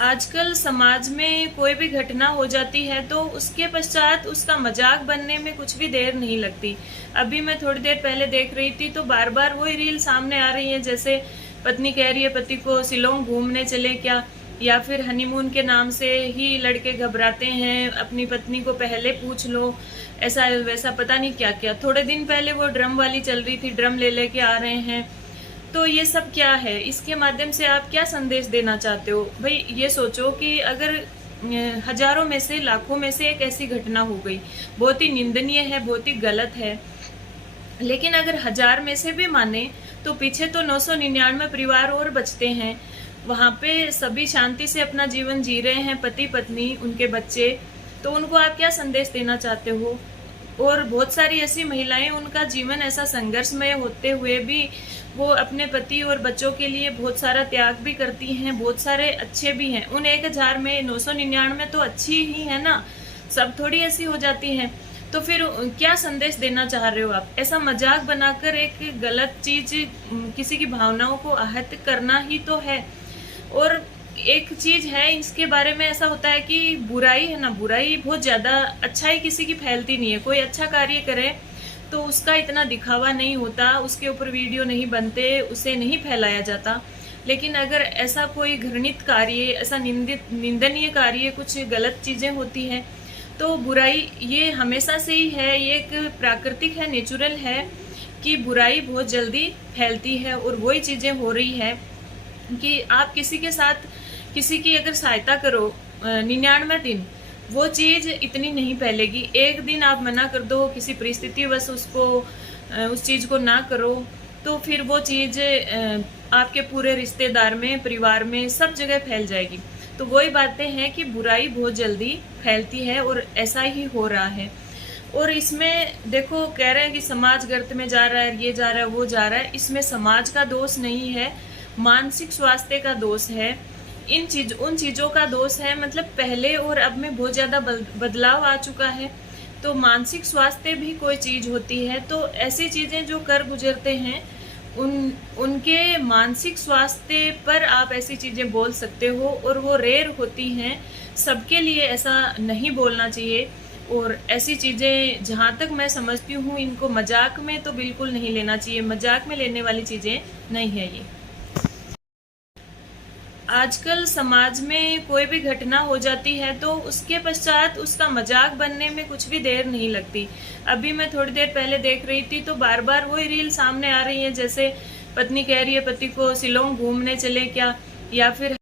आजकल समाज में कोई भी घटना हो जाती है तो उसके पश्चात उसका मजाक बनने में कुछ भी देर नहीं लगती। अभी मैं थोड़ी देर पहले देख रही थी तो बार बार वही रील सामने आ रही है, जैसे पत्नी कह रही है पति को शिलोंग घूमने चले क्या, या फिर हनीमून के नाम से ही लड़के घबराते हैं, अपनी पत्नी को पहले पूछ लो, ऐसा वैसा पता नहीं क्या क्या। थोड़े दिन पहले वो ड्रम वाली चल रही थी, ड्रम ले लेके आ रहे हैं। तो ये सब क्या है? इसके माध्यम से आप क्या संदेश देना चाहते हो? भाई ये सोचो कि अगर हजारों में से लाखों में से एक ऐसी घटना हो गई, बहुत ही निंदनीय है, बहुत ही गलत है, लेकिन अगर 1000 में से भी माने तो पीछे तो 999 परिवार और बचते हैं। वहां पे सभी शांति से अपना जीवन जी रहे हैं, पति पत्नी उनके बच्चे। तो उनको आप क्या संदेश देना चाहते हो? और बहुत सारी ऐसी महिलाएं, उनका जीवन ऐसा संघर्षमय होते हुए भी वो अपने पति और बच्चों के लिए बहुत सारा त्याग भी करती हैं, बहुत सारे अच्छे भी हैं। उन 1000 में 999 तो अच्छी ही है ना, सब थोड़ी ऐसी हो जाती हैं। तो फिर क्या संदेश देना चाह रहे हो आप? ऐसा मजाक बनाकर एक गलत चीज, किसी की भावनाओं को आहत करना ही तो है। और एक चीज है इसके बारे में, ऐसा होता है कि बुराई है ना, बुराई बहुत ज्यादा, अच्छाई किसी की फैलती नहीं है। कोई अच्छा कार्य करे तो उसका इतना दिखावा नहीं होता, उसके ऊपर वीडियो नहीं बनते, उसे नहीं फैलाया जाता। लेकिन अगर ऐसा कोई घृणित कार्य, ऐसा निंदनीय कार्य, कुछ गलत चीजें होती हैं तो बुराई ये हमेशा से ही है, ये एक प्राकृतिक है, नेचुरल है कि बुराई बहुत जल्दी फैलती है। और वही चीजें हो रही है कि आप किसी के साथ, किसी की अगर सहायता करो 99 दिन, वो चीज इतनी नहीं फैलेगी। एक दिन आप मना कर दो, किसी परिस्थिति बस उसको उस चीज को ना करो, तो फिर वो चीज आपके पूरे रिश्तेदार में, परिवार में, सब जगह फैल जाएगी। तो वही बातें हैं कि बुराई बहुत जल्दी फैलती है और ऐसा ही हो रहा है। और इसमें देखो, कह रहे हैं कि समाज गर्त में जा रहा है, ये जा रहा है, वो जा रहा है। इसमें समाज का दोष नहीं है, मानसिक स्वास्थ्य का दोष है, उन चीजों का दोष है। मतलब पहले और अब में बहुत ज्यादा बदलाव आ चुका है। तो मानसिक स्वास्थ्य भी कोई चीज होती है। तो ऐसी चीजें जो कर गुजरते हैं, उनके मानसिक स्वास्थ्य पर आप ऐसी चीजें बोल सकते हो, और वो रेयर होती हैं। सबके लिए ऐसा नहीं बोलना चाहिए। और ऐसी चीजें जहाँ तक मैं समझती हूँ, इनको मजाक में तो बिल्कुल नहीं लेना चाहिए, मजाक में लेने वाली चीजें नहीं है ये। आजकल समाज में कोई भी घटना हो जाती है तो उसके पश्चात उसका मजाक बनने में कुछ भी देर नहीं लगती। अभी मैं थोड़ी देर पहले देख रही थी तो बार बार वही रील सामने आ रही है, जैसे पत्नी कह रही है पति को शिलोंग घूमने चले क्या, या फिर